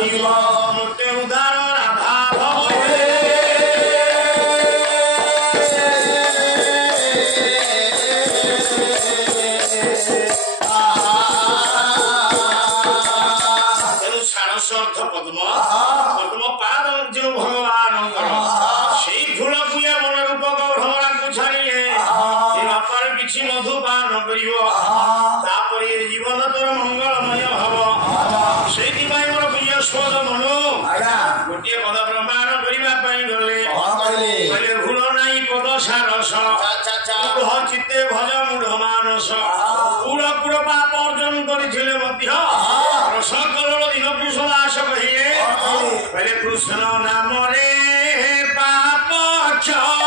ମତେ ଉଦାର ରାଧା ଅର୍ଥ ପଦ୍ମ ପଦ୍ମ ପାଦ ଯେଉଁ ଭଗବାନଙ୍କର ସେଇ ଫୁଲକୁ ଏ ମନ ରୂପ ଗୌରମଳାକୁ ଛାଡ଼ିଲେ ଏ ବାପାର କିଛି ମଧୁପାନ କରିବ ତାପରେ ଏ ଜୀବନ ତୋର ମଙ୍ଗଳମୟ ହବ। ସେଇଥିପାଇଁ ମୋର ପ୍ରିୟ ସ୍ୱର ମନୁ ଗୋଟିଏ ପଦ ପ୍ରମାଣ କରିବା ପାଇଁ ଗଲେ କହିଲେ ଭୁଲ ନାହିଁ ପଦ ସାରସ ଚିତ୍ତେ ଭଜ ମୂଢ ମାନସ କୁଳ କୁଳ ପାପ ଅର୍ଜନ କରିଥିଲେ ମଧ୍ୟ ରସକଲର ଦିନ କୃଷ୍ଣ ଦାସ କହିଲେ କହିଲେ କୃଷ୍ଣ ନାମରେ ପାପ କ୍ଷୟ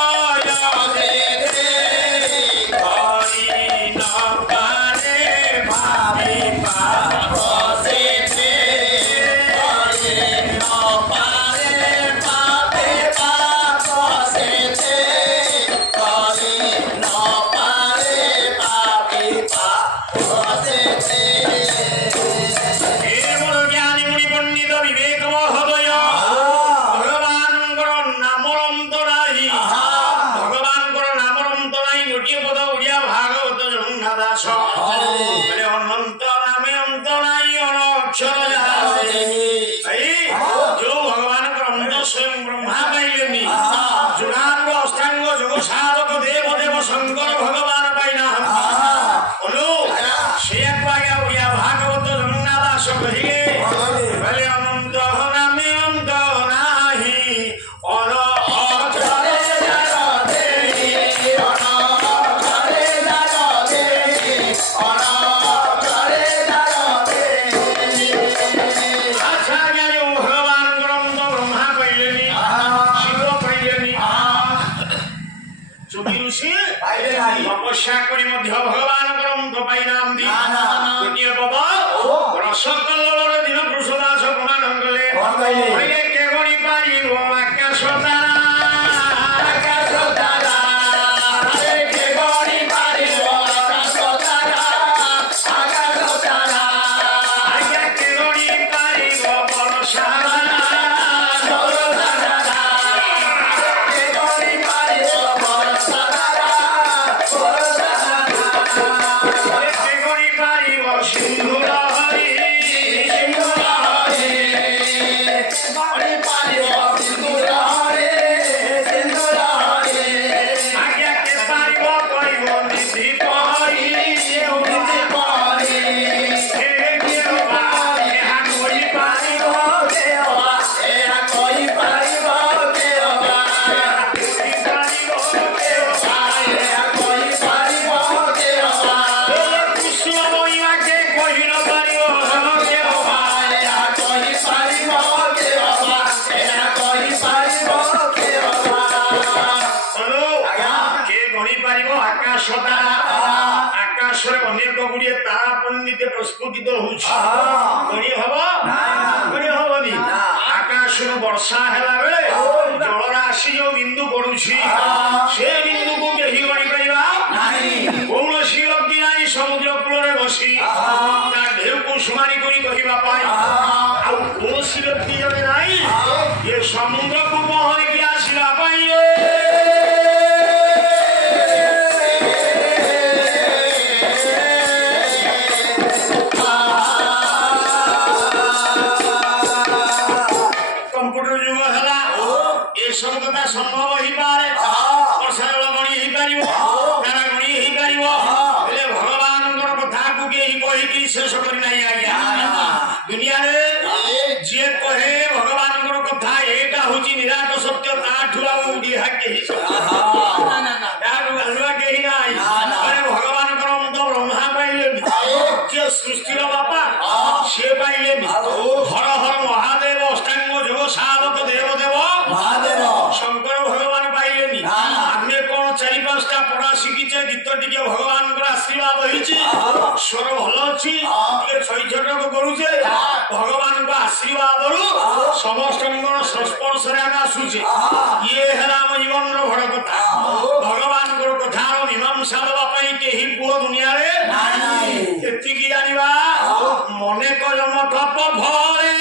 তপস্যা করে মধ্য ভগবানଙ୍କର ଅନ୍ତ ପାଇନାହାନ୍ତି ଗୋଟିଏ ପଦ ରସକଲ୍ଲୋଳରେ ଦିନ କୃଷ୍ଣ ଦାସ ପ୍ରମାଣ କଲେ କେ ଗଣି ପାରିବ ଆକାଶ ତାରା ଆକାଶ ତାରା କେ ଗଣି ପାରିବ ଆକାଶ ତାରା ଆକାଶ ତାରା ଆଜ୍ଞା କେ ଗଣି ପାରିବ ବର୍ଷା ଆକାଶରେ ଅନେକ ଗୁଡିଏ ତାରା ପଣ୍ଡିତ ପ୍ରସ୍ଫୁଟିତ ହଉଛି ଗଣି ହବ ଗଣି ହବନି ଆକାଶରୁ ବର୍ଷା ହେଲା ବେଳେ ଜଳରାଶି ଯୋଉ ବିନ୍ଦୁ ପଡୁଛି ସେ ବିନ୍ଦୁକୁ କେହି ଗଣି ପାରିବା କୌଣସି ବ୍ୟକ୍ତି ନାହିଁ ସମୁଦ୍ର କୂଳରେ ବସି ତା ଢେଉକୁ ସୁମାରି କରି କହିବା ପାଇଁ ଆଉ କୌଣସି ବ୍ୟକ୍ତି ଜଣେ ନାହିଁ ଏ ସମୁଦ୍ରକୁ ପହଁରିକି ଆସିବା ପାଇଁ ସମ୍ଭବ ହେଇପାରେ ବର୍ଷା ଜଳ ଗଣି ହେଇପାରିବ ତାରା ଗଣି ହେଇପାରିବ ହେଲେ ଭଗବାନଙ୍କର କଥାକୁ କେହି କହିକି ଶେଷ କରି ନାହିଁ ଆଜ୍ଞା ଦୁନିଆରେ ଯିଏ କହେ ଭଗବାନଙ୍କର କଥା ଏଇଟା ହଉଛି ନିରାଟ ସତ୍ୟ ତାଠୁ ଆଉ ଏହା କେହି ତାଠୁ ଆଲୁଆ କେହି ନାହିଁ ଭଗବାନଙ୍କର ଅନ୍ତ ବ୍ରହ୍ମା ପାଇଲେନି ଯିଏ ସୃଷ୍ଟିର ବାପା ସିଏ ପାଇଲେନି ହର ହର ମହାଦେବ ଅଷ୍ଟାଙ୍ଗ ଯୋଗ ସାଧକ ଦେବଦେବ ଶଙ୍କର ଭଗବାନ ପାଇଲେନି ଆମେ କଣ ଚାରି ପାଞ୍ଚଟା ପଢା ଶିଖିଛେ ଗୀତ ଟିକେ ଭଗବାନଙ୍କର ଆଶୀର୍ବାଦ ହେଇଛି ସ୍ୱର ଭଲ ଅଛି ଟିକେ ଛଇଛଟକ କରୁଛେ ଭଗବାନଙ୍କ ଆଶୀର୍ବାଦରୁ ସମସ୍ତଙ୍କର ସଂସ୍ପର୍ଶରେ ଆମେ ଆସୁଛେ ଇଏ ହେଲା ଆମ ଜୀବନର ବଡ କଥା ଭଗବାନଙ୍କର କଥାର ମୀମାଂସା ଦେବା ପାଇଁ କେହି ପୁଅ ଦୁନିଆରେ ଏତିକି ଜାଣିବା ମନେ କଲମ ତପ ଭରେ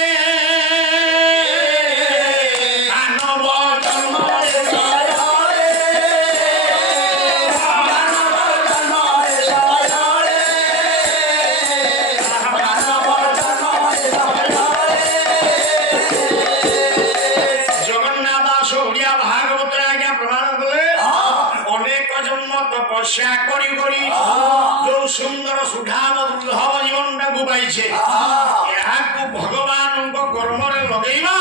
ସୁନ୍ଦର ସୁଠାମ ଦୁର୍ଲଭ ଜୀବନଟାକୁ ପାଇଛେ ଏହାକୁ ଭଗବାନଙ୍କ କର୍ମରେ ଲଗେଇବା